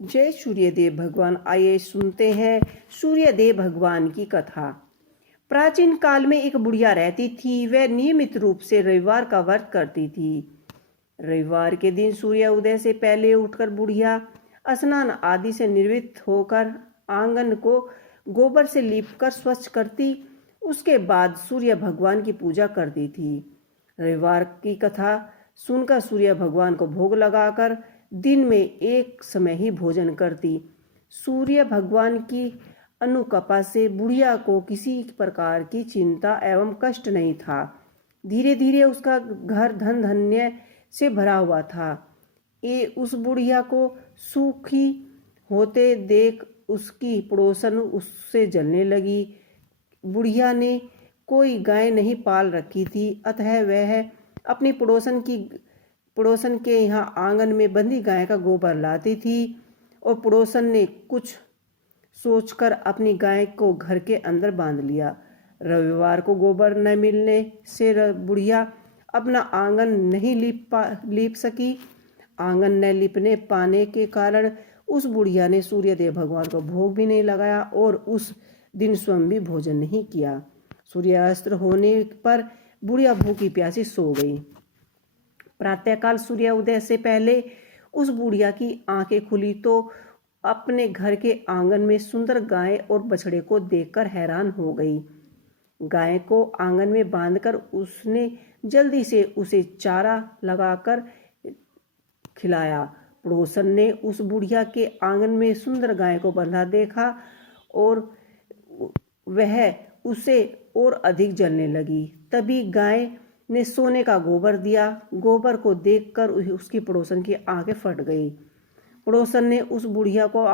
जय सूर्यदेव भगवान। आइए सुनते हैं सूर्यदेव भगवान की कथा। प्राचीन काल में एक बुढ़िया रहती थी। वह नियमित रूप से रविवार का व्रत करती थी। रविवार के दिन सूर्य उदय से पहले उठकर बुढ़िया स्नान आदि से निवृत्त होकर आंगन को गोबर से लीपकर स्वच्छ करती। उसके बाद सूर्य भगवान की पूजा करती थी। रविवार की कथा सुनकर सूर्य भगवान को भोग लगाकर दिन में एक समय ही भोजन करती। सूर्य भगवान की अनुकंपा से बुढ़िया को किसी प्रकार की चिंता एवं कष्ट नहीं था। धीरे धीरे उसका घर धन धान्य से भरा हुआ था। उस बुढ़िया को सुखी होते देख उसकी पड़ोसन उससे जलने लगी। बुढ़िया ने कोई गाय नहीं पाल रखी थी, अतः वह अपनी पड़ोसन के यहाँ आंगन में बंधी गाय का गोबर लाती थी और पड़ोसन ने कुछ सोचकर अपनी गाय को घर के अंदर बांध लिया। रविवार को गोबर न मिलने से बुढ़िया अपना आंगन नहीं लीप सकी। आंगन न लिपने पाने के कारण उस बुढ़िया ने सूर्यदेव भगवान को भोग भी नहीं लगाया और उस दिन स्वयं भी भोजन नहीं किया। सूर्यास्त होने पर बुढ़िया भूखी प्यासी सो गई। प्रातःकाल सूर्य उदय से पहले उस बुढ़िया की आंखें खुली तो अपने घर के आंगन में सुंदर गाय और बछड़े को देखकर हैरान हो गई। गाय को आंगन में बांधकर उसने जल्दी से उसे चारा लगाकर खिलाया। पड़ोसन ने उस बुढ़िया के आंगन में सुंदर गाय को बंधा देखा और वह उसे और अधिक जलने लगी। तभी गाय ने सोने का गोबर दिया। गोबर को देखकर उसकी पड़ोसन की आंखें फट गई। पड़ोसन ने उस बुढ़िया को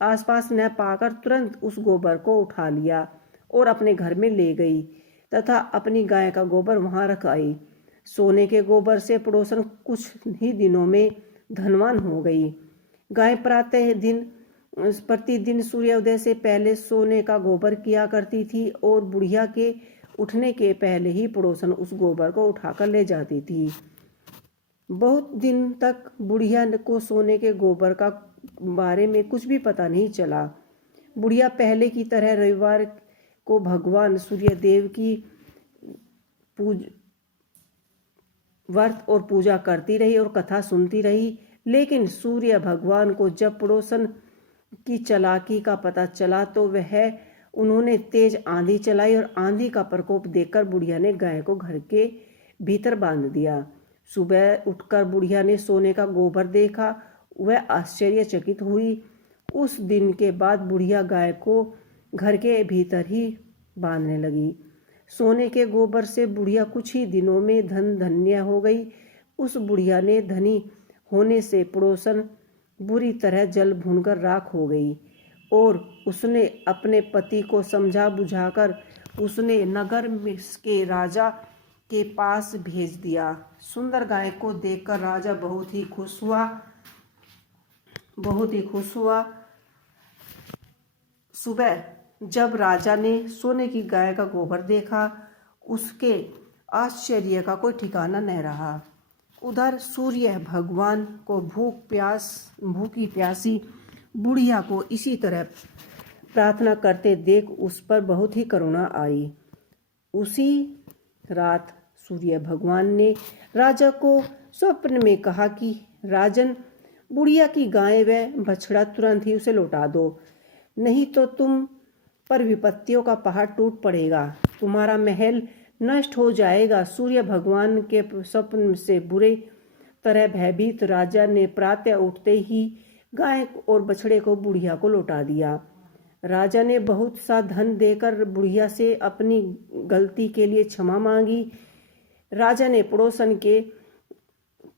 आसपास न पाकर तुरंत उस गोबर को उठा लिया और अपने घर में ले गई तथा अपनी गाय का गोबर वहां रख आई। सोने के गोबर से पड़ोसन कुछ ही दिनों में धनवान हो गई। गाय प्रतिदिन सूर्योदय से पहले सोने का गोबर किया करती थी और बुढ़िया के उठने के पहले ही पड़ोसन उस गोबर को उठाकर ले जाती थी। बहुत दिन तक बुढ़िया को सोने के गोबर का बारे में कुछ भी पता नहीं चला। बुढ़िया पहले की तरह रविवार को भगवान सूर्यदेव की व्रत और पूजा करती रही और कथा सुनती रही। लेकिन सूर्य भगवान को जब पड़ोसन की चालाकी का पता चला तो उन्होंने तेज आंधी चलाई और आंधी का प्रकोप देखकर बुढ़िया ने गाय को घर के भीतर बांध दिया। सुबह उठकर बुढ़िया ने सोने का गोबर देखा। वह आश्चर्यचकित हुई। उस दिन के बाद बुढ़िया गाय को घर के भीतर ही बांधने लगी। सोने के गोबर से बुढ़िया कुछ ही दिनों में धन धन्य हो गई। उस बुढ़िया ने धनी होने से पड़ोसन बुरी तरह जल भूनकर राख हो गई और उसने अपने पति को समझा बुझाकर उसने नगर के राजा के पास भेज दिया। सुंदर गाय को देखकर राजा बहुत ही खुश हुआ। सुबह जब राजा ने सोने की गाय का गोबर देखा, उसके आश्चर्य का कोई ठिकाना न रहा। उधर सूर्य भगवान को भूखी प्यासी बुढ़िया को इसी तरह प्रार्थना करते देख उस पर बहुत ही करुणा आई। उसी रात सूर्य भगवान ने राजा को स्वप्न में कहा कि राजन, बुढ़िया की गाय व बछड़ा तुरंत ही उसे लौटा दो, नहीं तो तुम पर विपत्तियों का पहाड़ टूट पड़ेगा, तुम्हारा महल नष्ट हो जाएगा। सूर्य भगवान के स्वप्न से बुरे तरह भयभीत राजा ने प्रातः उठते ही गाय और बछड़े को बुढ़िया को लौटा दिया। राजा ने बहुत सा धन देकर बुढ़िया से अपनी गलती के लिए क्षमा मांगी। राजा ने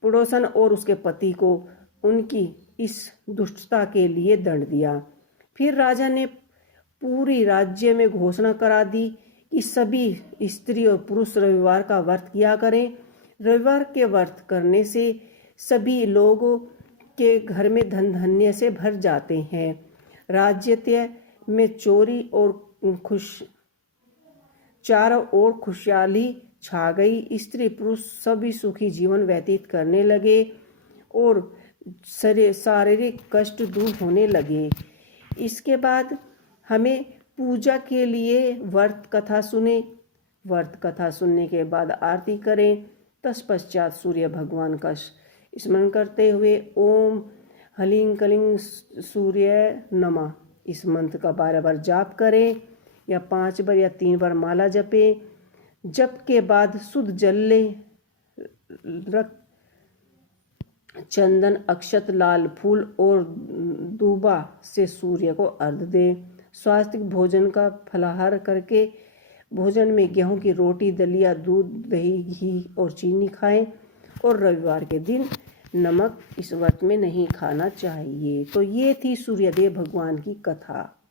पड़ोसन और उसके पति को उनकी इस दुष्टता के लिए दंड दिया। फिर राजा ने पूरी राज्य में घोषणा करा दी कि सभी स्त्री और पुरुष रविवार का व्रत किया करें। रविवार के व्रत करने से सभी लोगों के घर में धन धान्य से भर जाते हैं। राज्य में चोरी और चारों ओर खुशहाली छा गई। स्त्री पुरुष सभी सुखी जीवन व्यतीत करने लगे और शारीरिक कष्ट दूर होने लगे। इसके बाद हमें पूजा के लिए व्रत कथा सुने। व्रत कथा सुनने के बाद आरती करें। तत्पश्चात सूर्य भगवान का स्मरण करते हुए ओम हलिंग कलिंग सूर्य नमः इस मंत्र का 12 बार जाप करें या 5 बार या 3 बार माला जपें। जप के बाद शुद्ध जल लें। रक्त, चंदन, अक्षत, लाल फूल और दूबा से सूर्य को अर्घ्य दें। स्वास्थ्य भोजन का फलाहार करके भोजन में गेहूं की रोटी, दलिया, दूध, दही, घी और चीनी खाएं। और रविवार के दिन नमक इस व्रत में नहीं खाना चाहिए। तो ये थी सूर्यदेव भगवान की कथा।